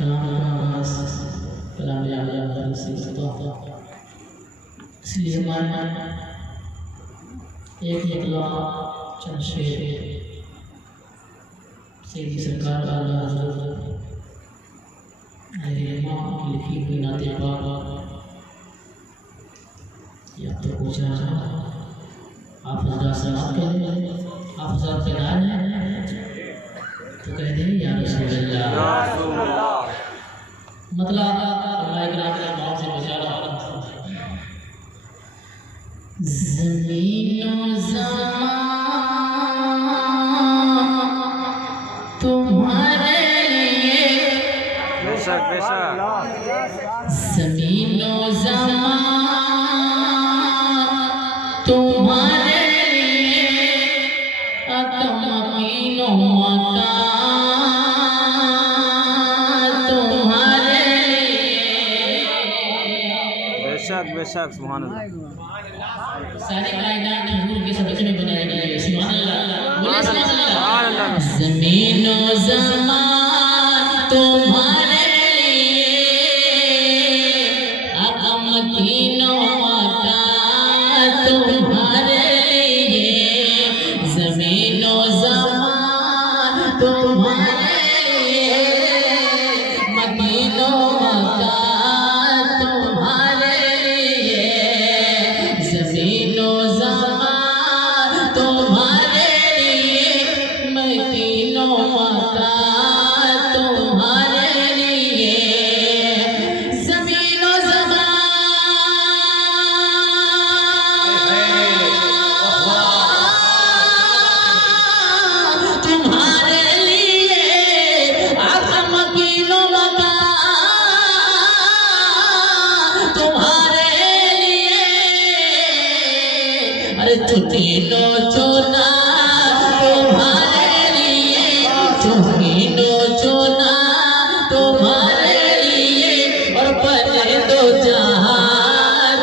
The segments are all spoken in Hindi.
कलाम का आगाज़ कलाम आला से होता है। इसलिए हमारे एक निकला चंद शेर सैयदी सरकार आला हज़रत रहमा की लिखी हुई नाते पाक या तो पूछा आप हज़रात समाअत करें, आप हज़रात के नाम हैं तो कह दें या रसूल अल्लाह। मतलब माँ से बचा रहा ज़मीनो ज़मान तुम्हारे लिए बेशक बेशक ज़मीनो ज़मान तुम्हारे लिए अतमकीनो मकान तुम्हारे लिए बेशक बेशक सुभान अल्लाह। सारे कायनात नूर के सदक़े में बनाए गए हैं। सुभान अल्लाह, बोले सुभान सुभान अल्लाह। अल्लाह। ज़मीन व ज़मान तुम्हारे लिए अमकीन व मकान तुम्हारे लिए ज़मीन व ज़मान तुम्हारे लिए मकीन व मकान तुम्हारे लिए ज़मीन व ज़मान तुम्हारे लिए मकीन व मकान तुम्हारे लिए ज़मीन व ज़मान तुम्हारे लिए मकीन व मकान तुम्हारे लिए। अरे चुनीनो चुना तुम्हारे लिए, चुनीनो चुना तुम्हारे लिए और बने दो जहां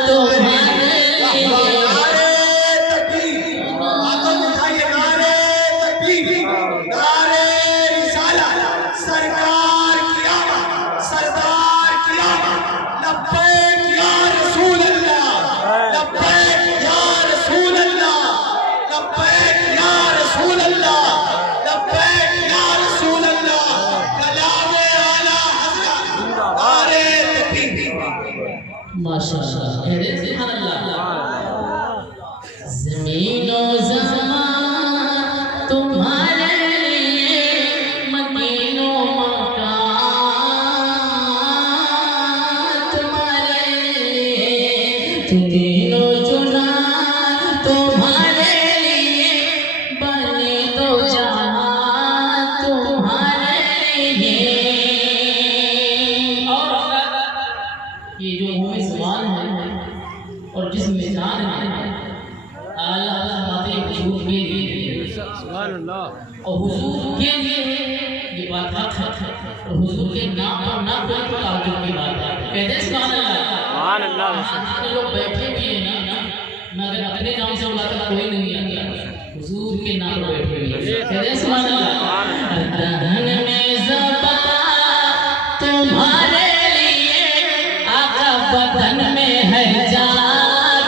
तुम्हारे लिए। माशाअल्लाह, सुभान अल्लाह। ज़मीन व ज़मान तुम्हारे लिए मकीन व मकान तुम्हारे लिए चुनीनो चुना तुम्हारे लिए बने दो जहां तुम्हारे लिए। और ये जो मुँह ज़बान है और जिसमें जान है आला बातें हुजूर के लिए सुभान अल्लाह। और हुजूर के लिए ये बात हक है और हुजूर के नाम और नाम पर ताज्जुब की बात है। कहते हैं सुभान अल्लाह। सुभान अल्लाह। आज लोग बैठे भी हैं ना, मगर अपने नाम से बुलाकर कोई नहीं आता, हुजूर के नाम पर बैठे हुए हैं। कहते हैं सुभान अल्लाह। दहन में ज़बान तुम्हारे लिए आका बदन में है जान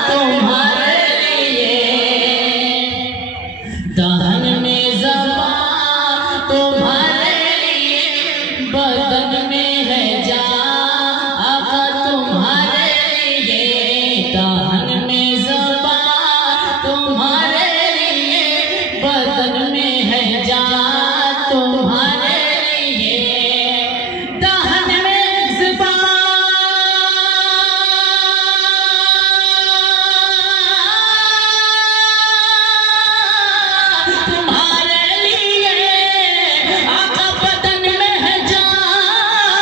तुम्हारे लिए। दहन में ज़बान तुम्हारे लिए बदन में है जान आका तुम्हारे लिए। दहन में ज़बान तुम्हारे लिए बदन में है जान तुम्हारे लिए। दहन में ज़बान तुम्हारे लिए आका बदन में है जान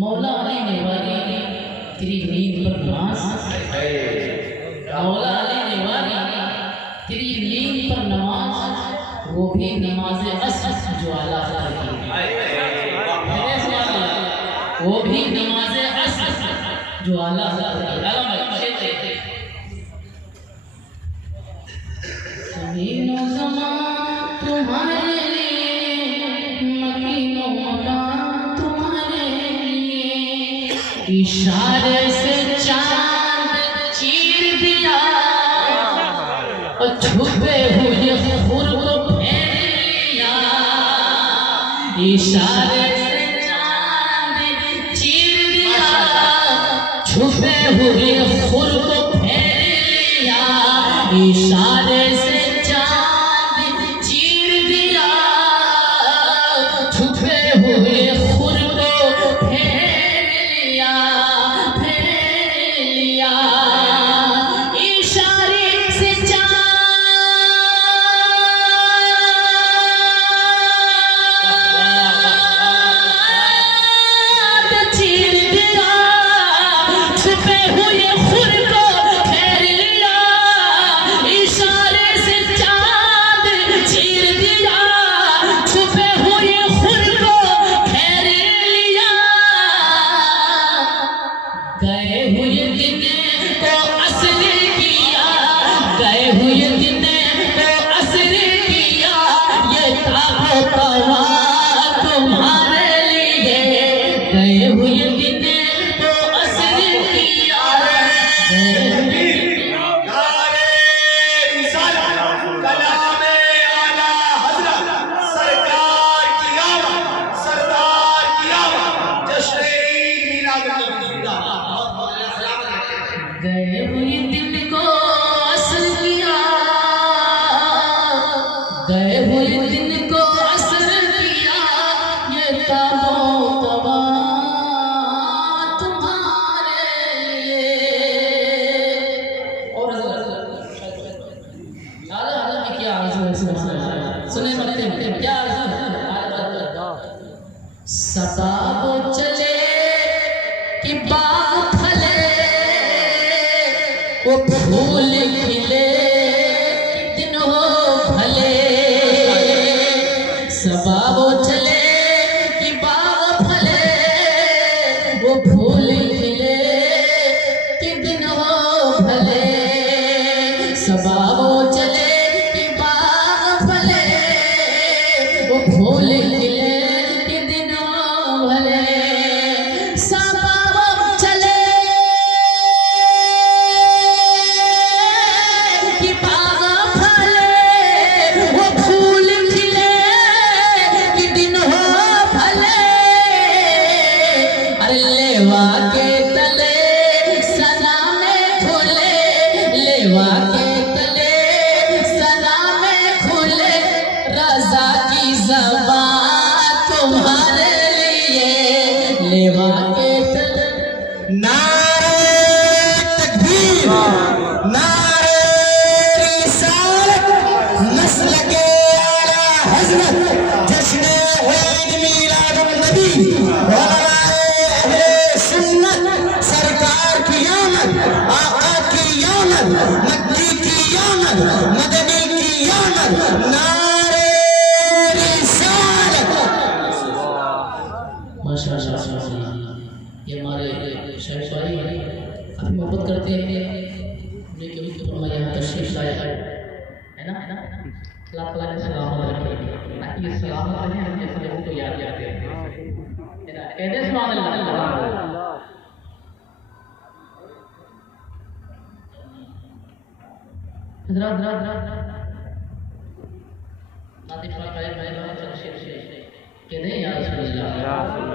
मौला अली नेवारी तेरी नींद पर नमाज, मौला अली नेवारी तेरी नींद पर नमाज, वो भी नमाज असर जो आला हज़रत की, वो भी नमाज असर जो आला हज़रत की। ज़मीनो ज़मान तुम्हारे लिए, मकीनो मकान तुम्हारे लिए, इशारे से चांद चीर दिया और छुपे हुए खुर को फेर लिया, इशारे से चांद चीर दिया, छुपे हुए खुर को फेर लिया, इशारे से सबाब चले कि बाग फले, वो फूल खिले कि दिन हो भले, सबाब चले कि बाग फले, वो फूल खिले कि दिन हो भले, सबाब चले कि बाग फले, वो फूल खिले ये हमारे शायद भाई काफ़ी मोहब्बत करते हैं, लेकिन हमारे यहाँ तशरीफ लाया है ना, अल्लाह ताला ने सलामत रखे, ताकि ये सलामत रहे, हम जैसे लोगों को याद करते हैं, कहते हैं सुभान अल्लाह। हज़रात नातिफ भाई कहते हैं या रसूल अल्लाह